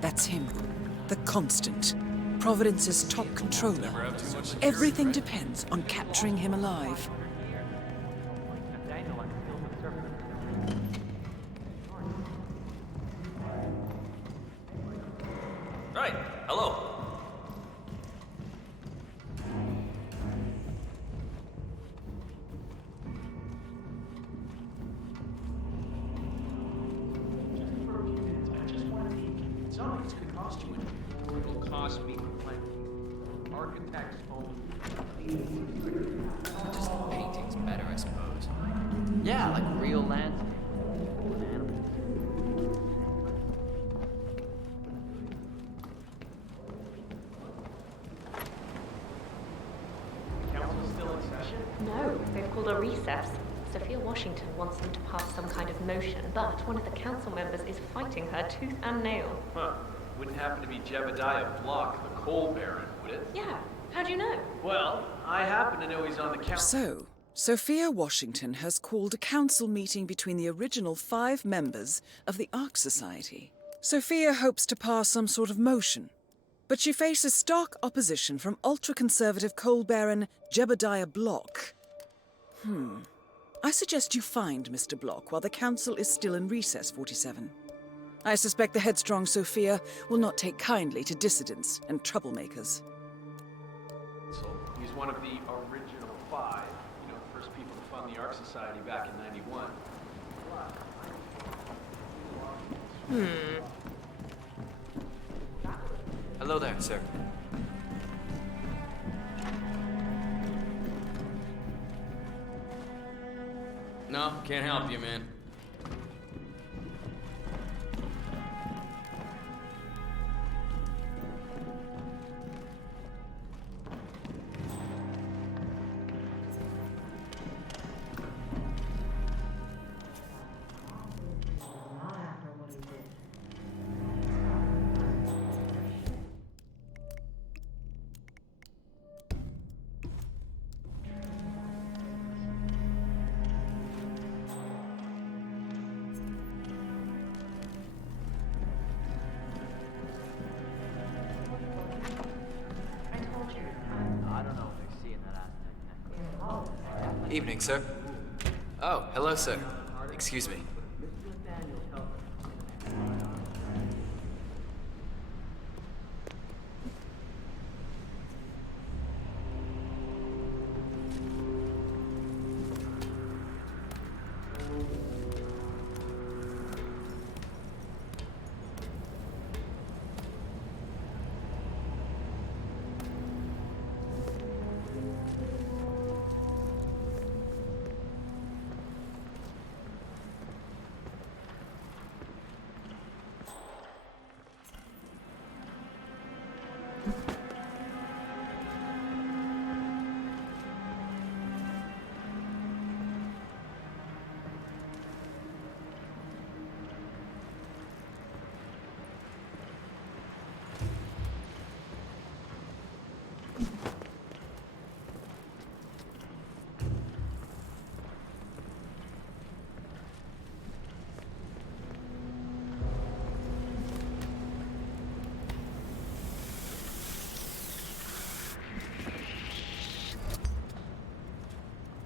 That's him. The Constant. Providence's top controller. Everything depends on capturing him alive. Right. Hello. It's gonna cost you anything. It'll cost me plenty. Architects own. Just painting's better, I suppose. Yeah, like real land. Council's still in session? No, they've called a recess. Sophia Washington wants them to pass some kind of motion, but one of the council members is fighting her tooth and nail. Huh. Wouldn't happen to be Jebediah Block, the coal baron, would it? Yeah, how'd you know? Well, I happen to know he's on the council. So, Sophia Washington has called a council meeting between the original 5 members of the Ark Society. Sophia hopes to pass some sort of motion, but she faces stark opposition from ultra-conservative coal baron Jebediah Block. I suggest you find Mr. Block while the council is still in recess, 47. I suspect the headstrong Sophia will not take kindly to dissidents and troublemakers. He's one of the original 5. You know, the first people to fund the Ark Society back in 91. Hello there, sir. No, can't help you, man. Evening, sir. Oh, hello, sir. Excuse me.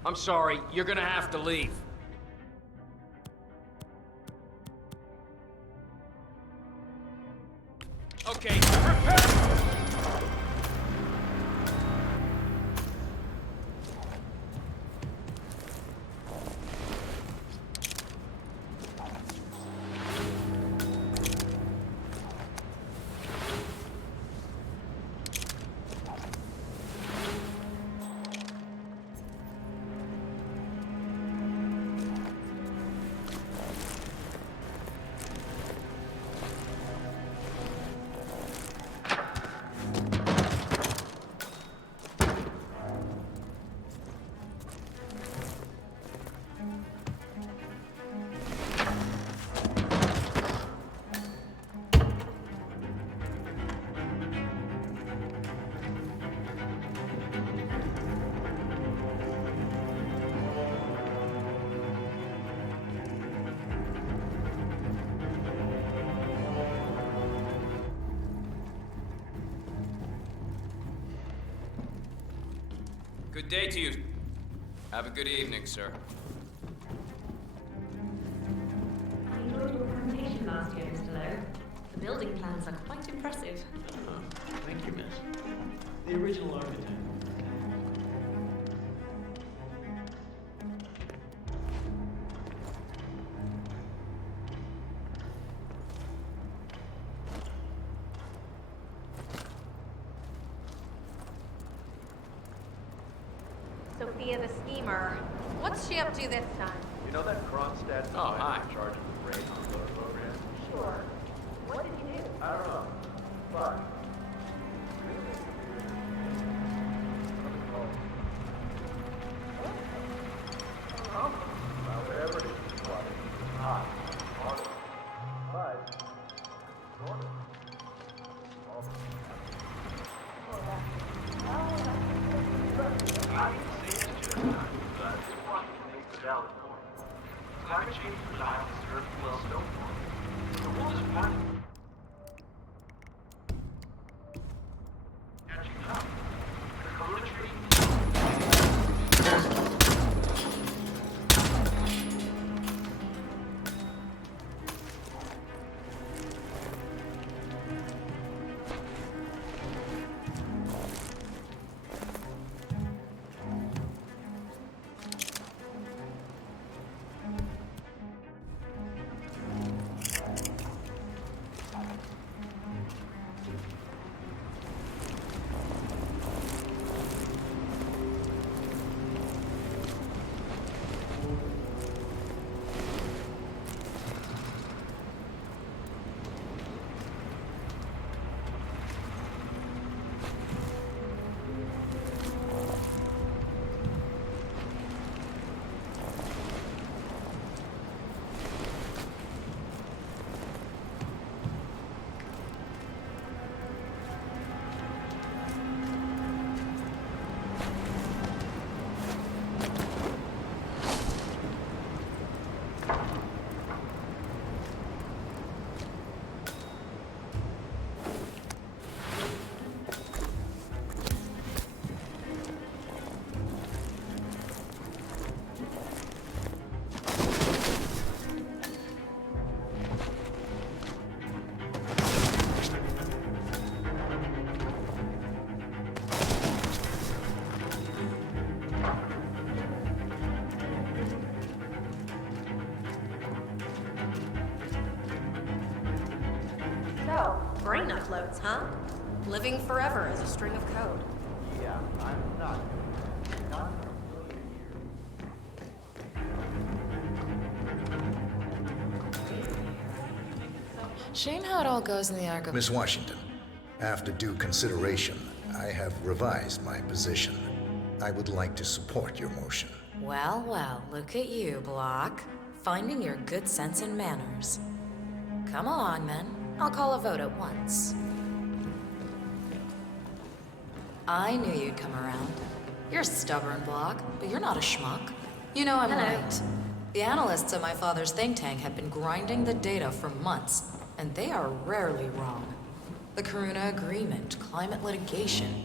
I'm sorry, you're gonna have to leave. Okay, prepare! Good day to you. Have a good evening, sir. I enjoyed your presentation last year, Mr. Lowe. The building plans are quite impressive. Thank you, miss. The original architect. Sophia the schemer. What's she up to this time? You know that Kronstadt Oh, hi. in charge of the raid on the program? Sure. What did you do? I don't know. But well, whatever it is, it's what? Hot. Awesome. But normal. I didn't say it's just not, but it's one makes a valid point. Climate change denial is certainly well known for. The world is warming. Catching up. The country. So, brain uploads, huh? Living forever as a string of code. Yeah, I'm not. Not for a million years. Shame how it all goes in the arc of... Miss Washington, after due consideration, I have revised my position. I would like to support your motion. Well, well, look at you, Block. Finding your good sense and manners. Come along, then. I'll call a vote at once. I knew you'd come around. You're stubborn, Block, but you're not a schmuck. You know I'm Hello. right. The analysts at my father's think tank have been grinding the data for months, and they are rarely wrong. The Karuna Agreement, climate litigation.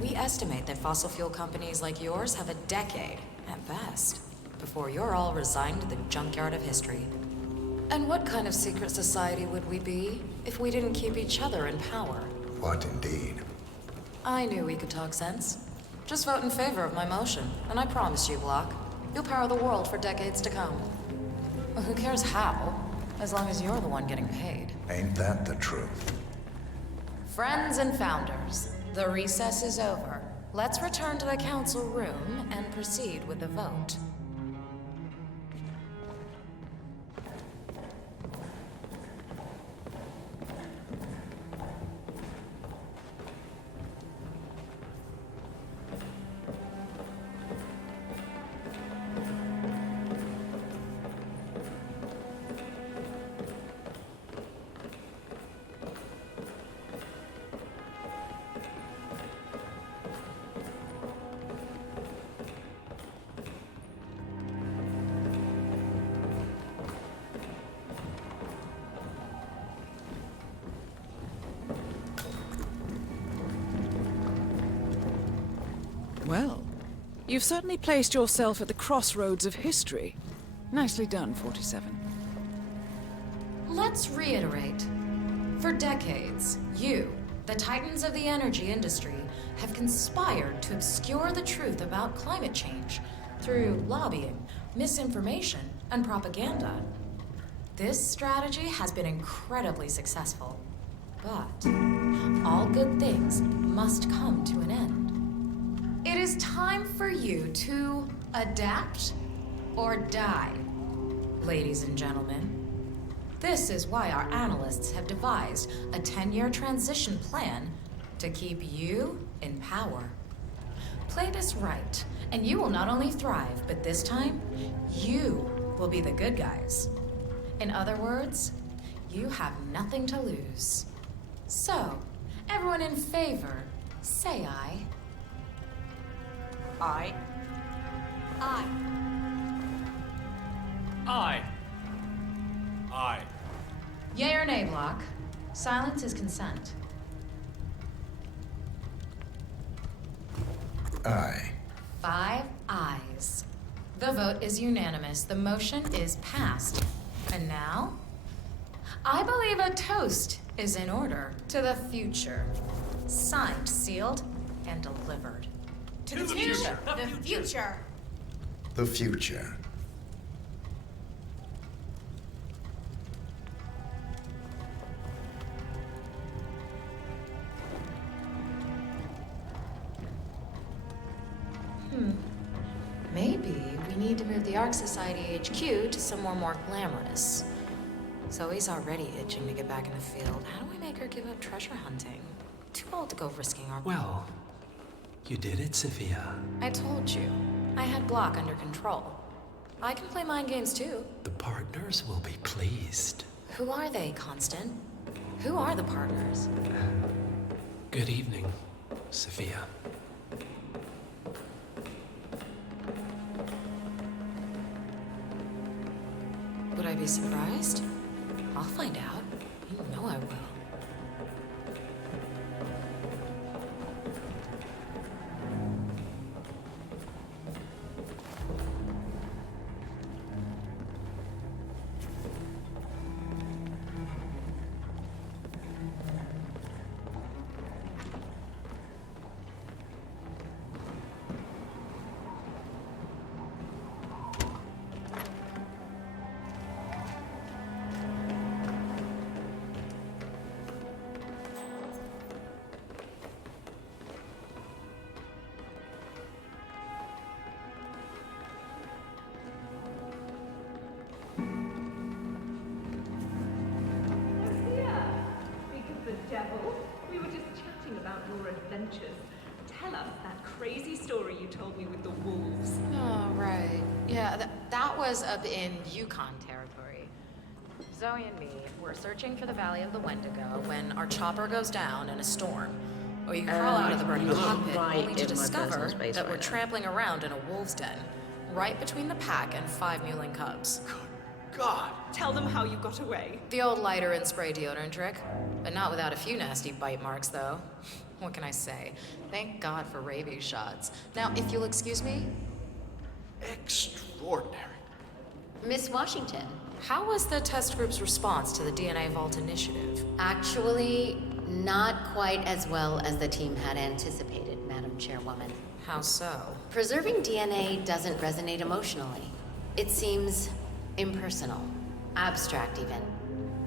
We estimate that fossil fuel companies like yours have a decade, at best, before you're all resigned to the junkyard of history. And what kind of secret society would we be if we didn't keep each other in power? What indeed? I knew we could talk sense. Just vote in favor of my motion, and I promise you, Block, you'll power the world for decades to come. Well, who cares how, as long as you're the one getting paid. Ain't that the truth? Friends and founders, the recess is over. Let's return to the council room and proceed with the vote. Well, You've certainly placed yourself at the crossroads of history. Nicely done, 47. Let's reiterate. For decades, you, the titans of the energy industry, have conspired to obscure the truth about climate change through lobbying, misinformation, and propaganda. This strategy has been incredibly successful. But all good things must come to an end. It is time for you to adapt or die, ladies and gentlemen. This is why our analysts have devised a 10-year transition plan to keep you in power. Play this right, and you will not only thrive, but this time, you will be the good guys. In other words, you have nothing to lose. So, everyone in favor, say aye. Aye. Aye. Aye. Aye. Yea or nay, Block? Silence is consent. Aye. 5 ayes. The vote is unanimous. The motion is passed. And now, I believe a toast is in order to the future. Signed, sealed, and delivered. To the future. The future. The future. Maybe we need to move the Arc Society HQ to somewhere more glamorous. Zoe's already itching to get back in the field. How do we make her give up treasure hunting? Too old to go risking our... Well, you did it, Sophia. I told you. I had Block under control. I can play mind games too. The partners will be pleased. Who are they, Constant? Who are the partners? Good evening, Sophia. Would I be surprised? I'll find out. You know I will. Devil, we were just chatting about your adventures. Tell us that crazy story you told me with the wolves. Oh, right. Yeah, that was up in Yukon territory. Zoe and me were searching for the Valley of the Wendigo when our chopper goes down in a storm. Or you crawl out of the burning cockpit only to discover that we're trampling around in a wolf's den, right between the pack and 5 mewling cubs. God! Tell them how you got away. The old lighter and spray deodorant trick. But not without a few nasty bite marks, though. What can I say? Thank God for rabies shots. Now, if you'll excuse me... Extraordinary. Miss Washington. How was the test group's response to the DNA Vault initiative? Actually, not quite as well as the team had anticipated, Madam Chairwoman. How so? Preserving DNA doesn't resonate emotionally. It seems impersonal, abstract even.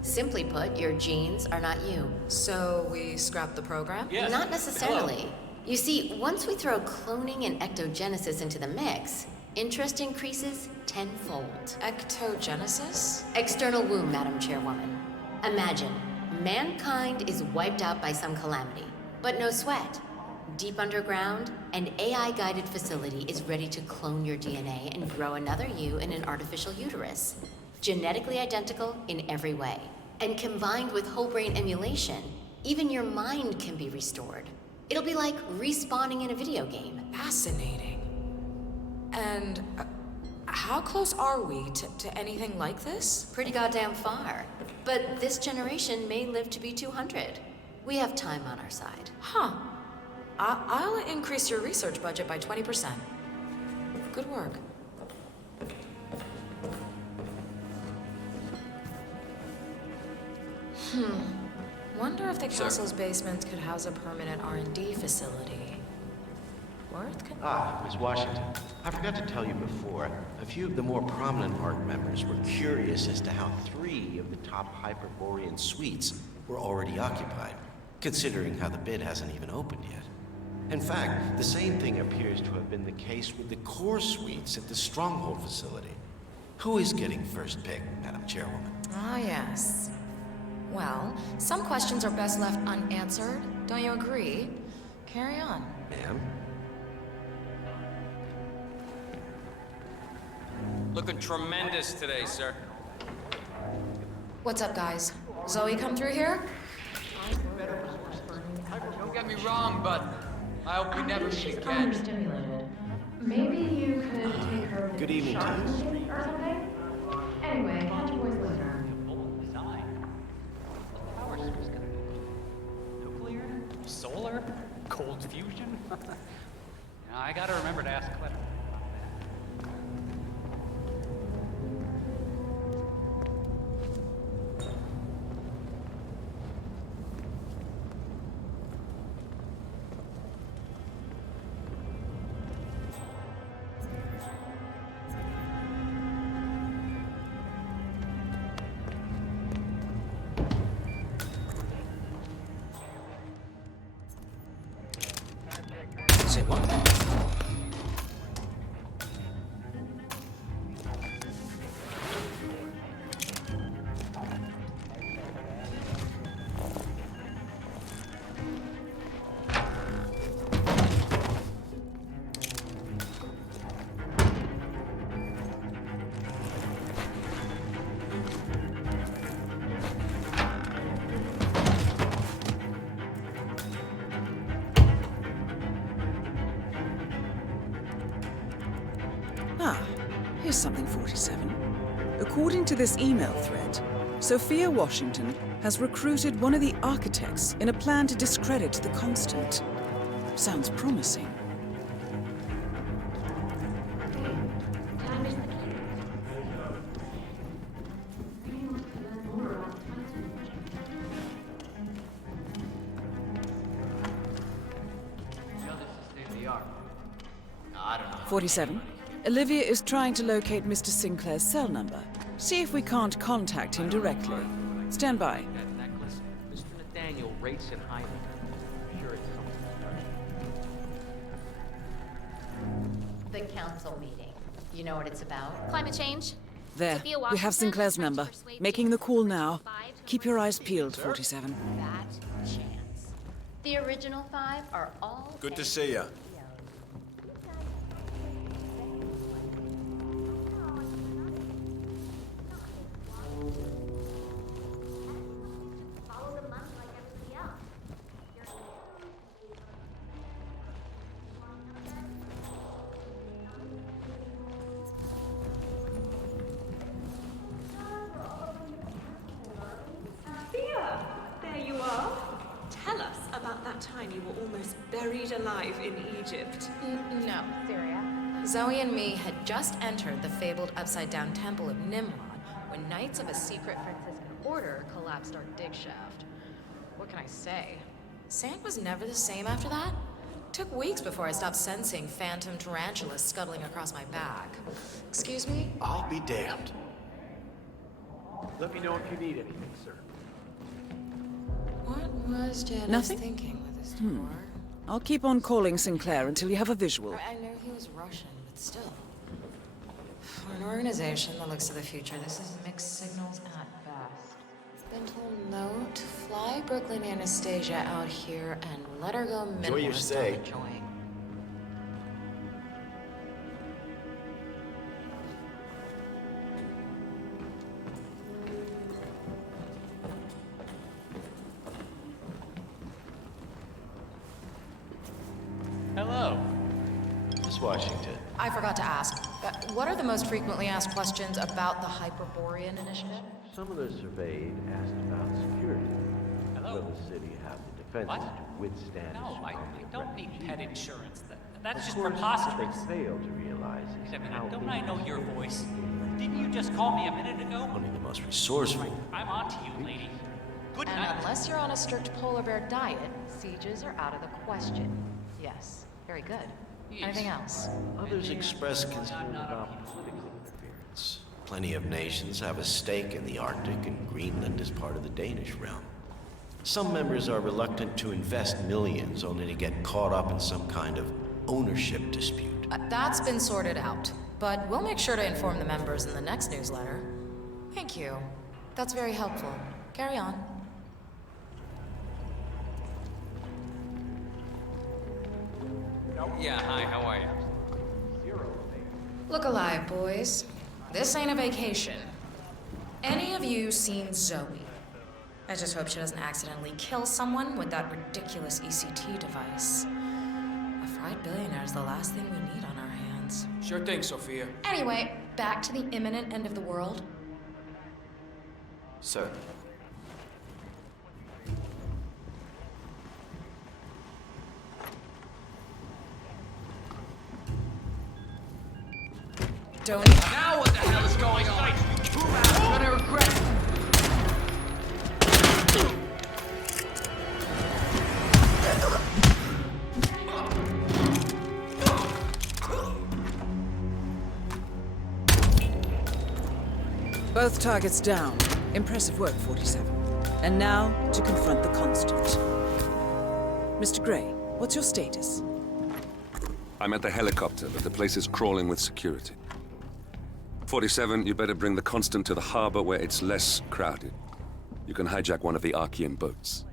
Simply put, your genes are not you. So we scrap the program? Yes. Not necessarily. You see, once we throw cloning and ectogenesis into the mix, interest increases tenfold. Ectogenesis? External womb, Madam Chairwoman. Imagine, mankind is wiped out by some calamity, but no sweat. Deep underground, an AI-guided facility is ready to clone your DNA and grow another you in an artificial uterus. Genetically identical in every way. And combined with whole brain emulation, even your mind can be restored. It'll be like respawning in a video game. Fascinating. And how close are we to anything like this? Pretty goddamn far. But this generation may live to be 200. We have time on our side. Huh. I'll increase your research budget by 20%. good work. Wonder if the castle's basement could house a permanent R&D facility. Worth Miss Washington. I forgot to tell you before, a few of the more prominent ARC members were curious as to how 3 of the top Hyperborean suites were already occupied, considering how the bid hasn't even opened yet. In fact, the same thing appears to have been the case with the core suites at the Stronghold facility. Who is getting first pick, Madam Chairwoman? Ah, yes. Well, some questions are best left unanswered. Don't you agree? Carry on. Ma'am? Looking tremendous today, sir. What's up, guys? Zoe come through here? Don't get me wrong, but I hope we never meet again. Overstimulated. Maybe you could take her Good evening to you. or something? Anyway, catch you boys later. Power source gonna be nuclear? Solar? Cold fusion? I gotta remember to ask Clem. Say what? Here's something, 47. According to this email thread, Sophia Washington has recruited one of the architects in a plan to discredit the Constant. Sounds promising. Time is the key. I don't know. 47. Olivia is trying to locate Mr. Sinclair's cell number. See if we can't contact him directly. Stand by. That necklace, Mr. Nathaniel rates in hiding. I'm sure it's something special. The council meeting. You know what it's about? Climate change. There, Sophia we have Washington Sinclair's trying to number. persuade Making people the call to now. survive to Keep your eyes peeled, 47. That chance. The original 5 are all... Good to see ya. follow the month like everybody else. 'Tell us about that time you were almost buried alive in Egypt. No, Syria. Zoe and me had just entered the fabled upside-down temple of Nimrod when knights of a secret Franciscan order collapsed our dig shaft. What can I say? Sand was never the same after that. Took weeks before I stopped sensing phantom tarantulas scuttling across my back. Excuse me? I'll be damned. Let me know if you need anything, sir. What was Janice Nothing? thinking with this tour? I'll keep on calling Sinclair until you have a visual. I knew he was Russian, but still. For an organization that looks to the future, this is mixed signals at best. Mental note, fly Brooklyn Anastasia out here and let her go Enjoy your minimalist stay. on enjoying. Hello. Miss Washington. I forgot to ask, what are the most frequently asked questions about the Hyperborean initiative? Some of the surveyed asked about security. Hello. Will the city have the defenses What? to withstand No, I don't need refugee. pet insurance. That's Of just course, preposterous. What they fail to realize is Wait a minute, how don't I know your inhuman voice? Didn't you just call me a minute ago? only the most resourceful. I'm on to you, lady. Good And night. unless you're on a strict polar bear diet, sieges are out of the question. Yes, very good. Anything else? Others express concern about political interference. Plenty of nations have a stake in the Arctic, and Greenland is part of the Danish realm. Some members are reluctant to invest millions only to get caught up in some kind of ownership dispute. That's been sorted out, but we'll make sure to inform the members in the next newsletter. Thank you. That's very helpful. Carry on. Yeah, hi, how are you? Look alive, boys. This ain't a vacation. Any of you seen Zoe? I just hope she doesn't accidentally kill someone with that ridiculous ECT device. A fried billionaire is the last thing we need on our hands. Sure thing, Sophia. Anyway, back to the imminent end of the world. Sir. Don't. Now what the hell is going on? You're gonna regret it. Both targets down. Impressive work, 47. And now, to confront the Constant. Mr. Gray, what's your status? I'm at the helicopter, but the place is crawling with security. 47, you better bring the Constant to the harbor where it's less crowded. You can hijack one of the Archean boats.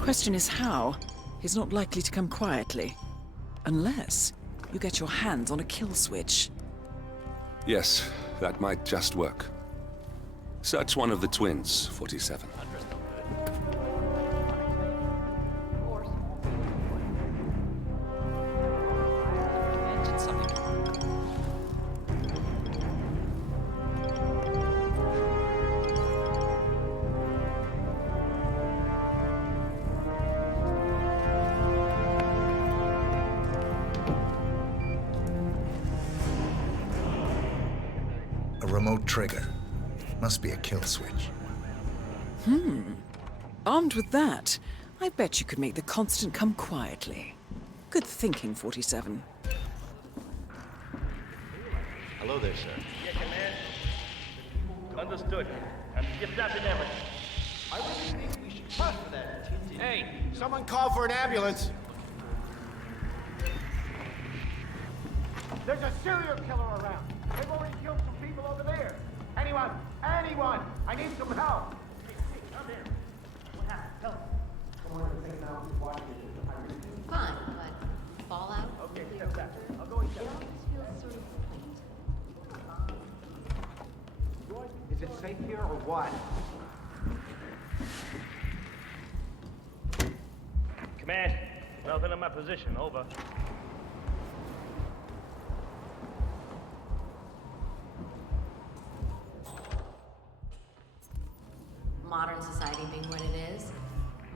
Question is how? He's not likely to come quietly. Unless you get your hands on a kill switch. Yes, that might just work. Search one of the twins, 47. A remote trigger. Must be a kill switch. Armed with that, I bet you could make the Constant come quietly. Good thinking, 47. Hello there, sir. Yeah, Command. Understood. I'm skipped out and everything. I really think we should push for that tinted. Hey, Someone call for an ambulance. There's a serial killer around. They've already killed some people over there. Anyone? Anyone? I need some help. Hey, come in. What happened? Tell me. Someone in the second house is watching it. Fun, but fallout? Okay, step back. I'll go and check. Is it safe here or what? Command, nothing in my position. Over. Modern society being what it is,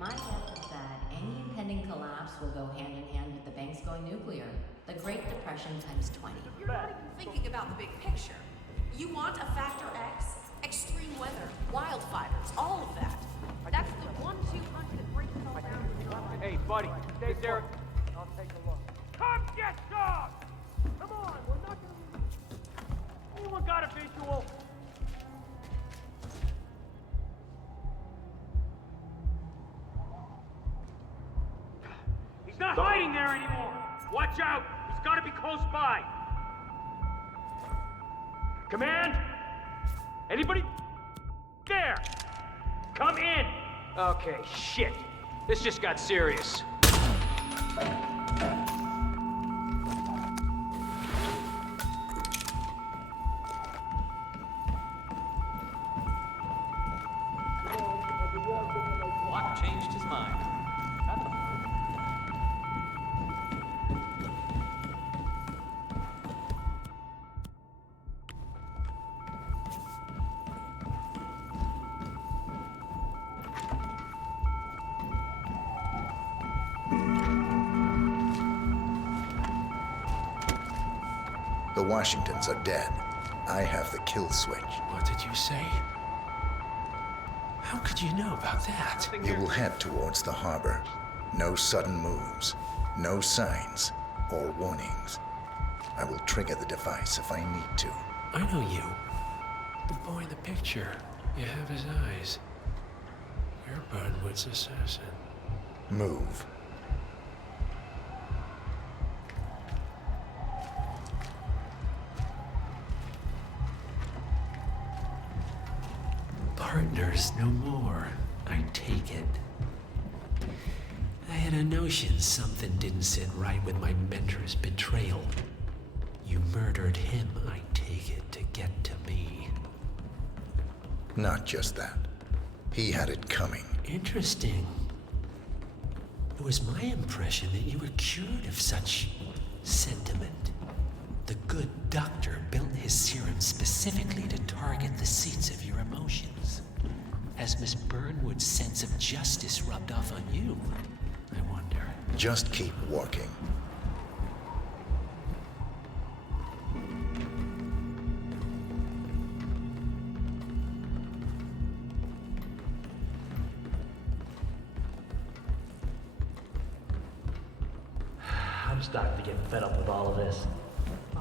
my guess is that any impending collapse will go hand in hand with the banks going nuclear. The Great Depression times 20. You're not even thinking about the big picture. You want a factor X, extreme weather, wildfires, all of that. That's the 1-200 that breaks it all down. hey, buddy, is there... I'll take a look. Come get some! Come on, we're not gonna... Anyone got a visual? He's not hiding there anymore! Watch out! He's gotta be close by! Command? Anybody there? Come in! Okay, shit. This just got serious. Locke changed his mind. Washingtons are dead. I have the kill switch. What did you say? How could you know about that? You will head towards the harbor. No sudden moves, no signs or warnings. I will trigger the device if I need to. I know you. The boy in the picture. You have his eyes. You're Burnwood's assassin. Move. Partners no more, I take it. I had a notion something didn't sit right with my mentor's betrayal. You murdered him, I take it, to get to me. Not just that. He had it coming. Interesting. It was my impression that you were cured of such sentiment. The good doctor built his serum specifically to target the seats of your emotions. Has Miss Burnwood's sense of justice rubbed off on you? I wonder. Just keep walking. I'm starting to get fed up with all of this. I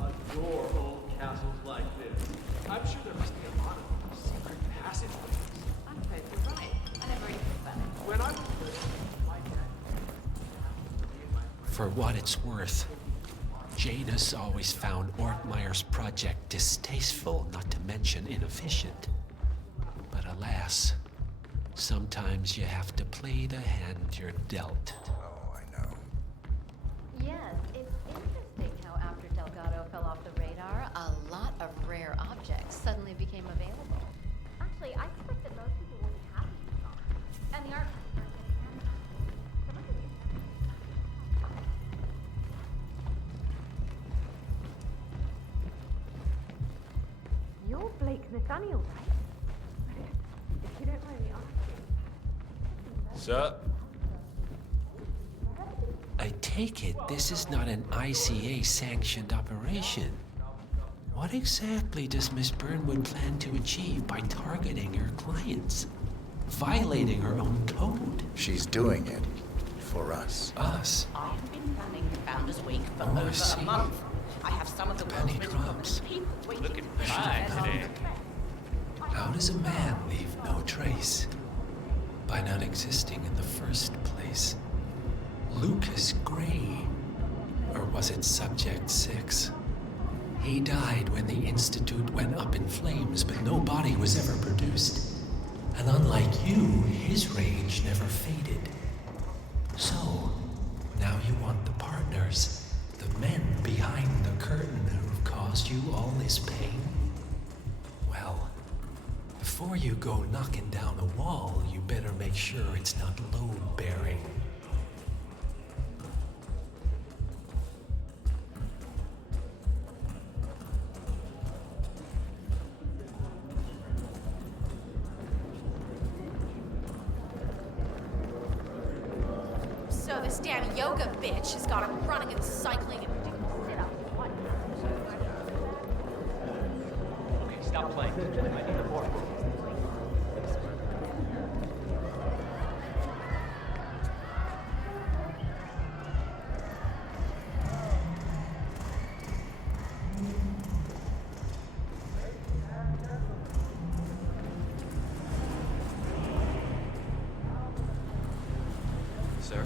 adore old castles like this. I'm sure there must be a lot of secret passageways. I'm afraid you're right. I never even thought about it. When I was little, For what it's worth, Janus always found Ortmeyer's project distasteful, not to mention inefficient. But alas, sometimes you have to play the hand you're dealt. Oh, I know. Yes, it's interesting how after Delgado fell off the radar, a lot of rare objects suddenly became available. Actually, I suspect that most people will be happy he's gone. And the archives aren't getting handled. You're Blake Nathaniel, right? If you don't mind me asking. Sir? I take it this is not an ICA-sanctioned operation. What exactly does Miss Burnwood plan to achieve by targeting her clients? Violating her own code? She's doing it for us. Us? I have been planning Founders Week for Oh, I over see. a month. I have some of the world's most prominent people waiting. Looking fine today. How does a man leave no trace? By not existing in the first place. Lucas Gray. Or was it Subject 6? He died when the Institute went up in flames, but no body was ever produced. And unlike you, his rage never faded. So, now you want the partners, the men behind the curtain who've caused you all this pain? Well, before you go knocking down a wall, you better make sure it's not load-bearing. So this damn yoga bitch has got him running and cycling and doing sit-ups. What? Okay, stop playing. I need a board. Sir?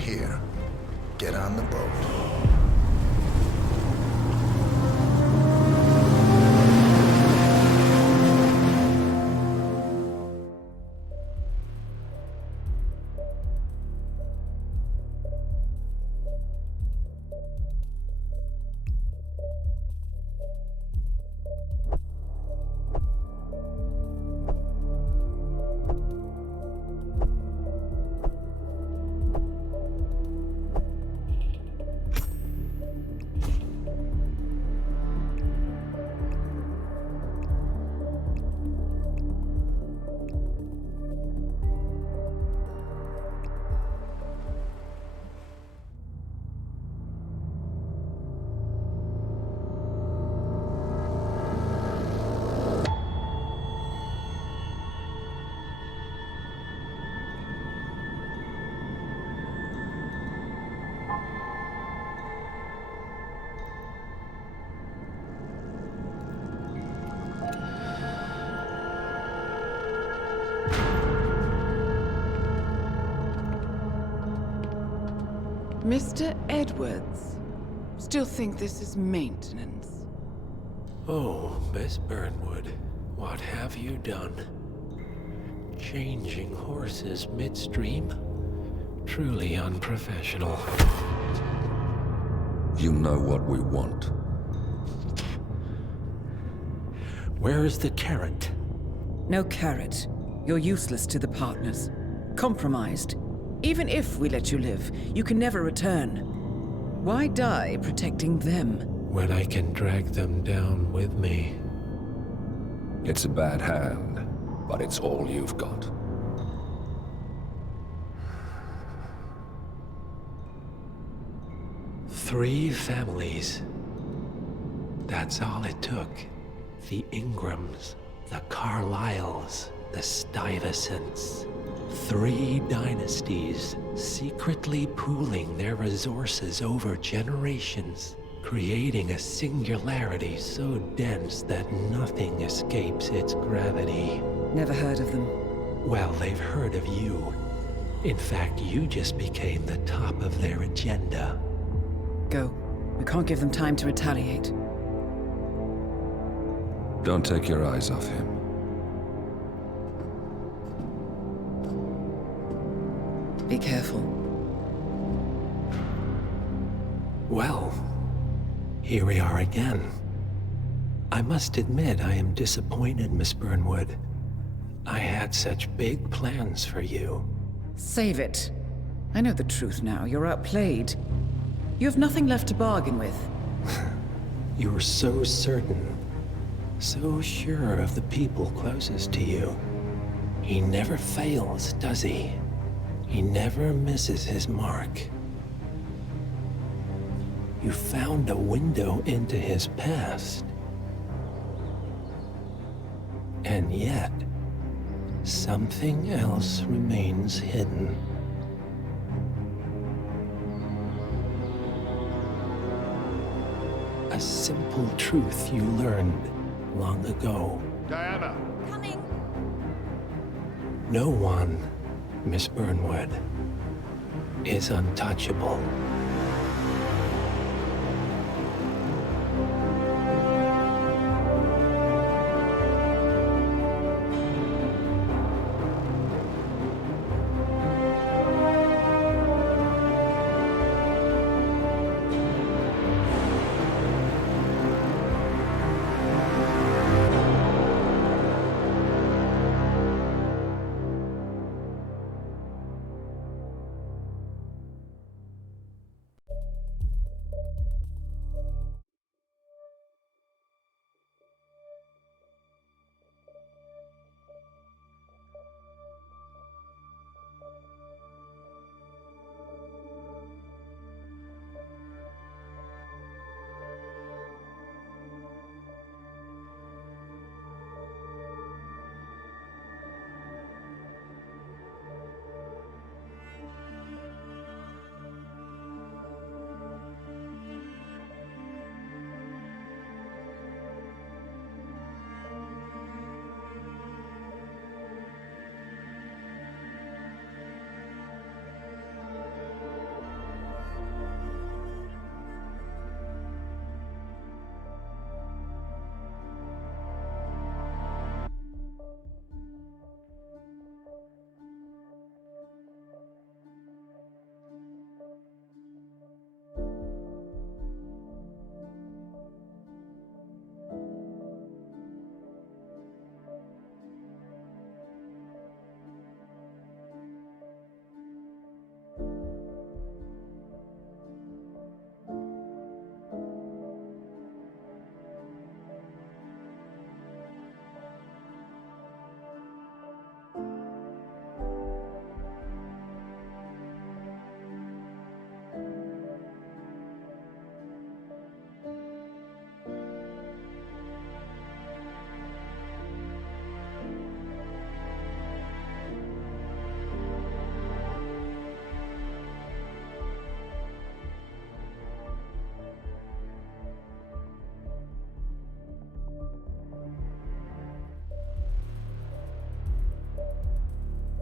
here. Get on the boat. Mr. Edwards, still think this is maintenance? Oh, Miss Burnwood, what have you done? Changing horses midstream? Truly unprofessional. You know what we want. Where is the carrot? No carrot. You're useless to the partners. Compromised. Even if we let you live, you can never return. Why die protecting them? When I can drag them down with me. It's a bad hand, but it's all you've got. Three families. That's all it took. The Ingrams, the Carlyles, the Stuyvesants. 3 dynasties secretly pooling their resources over generations, creating a singularity so dense that nothing escapes its gravity. Never heard of them. Well, they've heard of you. In fact, you just became the top of their agenda. Go. We can't give them time to retaliate. Don't take your eyes off him. Be careful. Well, here we are again. I must admit I am disappointed, Miss Burnwood. I had such big plans for you. Save it. I know the truth now. You're outplayed. You have nothing left to bargain with. You were so certain, so sure of the people closest to you. He never fails, does he? He never misses his mark. You found a window into his past. And yet, something else remains hidden. A simple truth you learned long ago. Diana! Coming! No one, Miss Burnwood, is untouchable.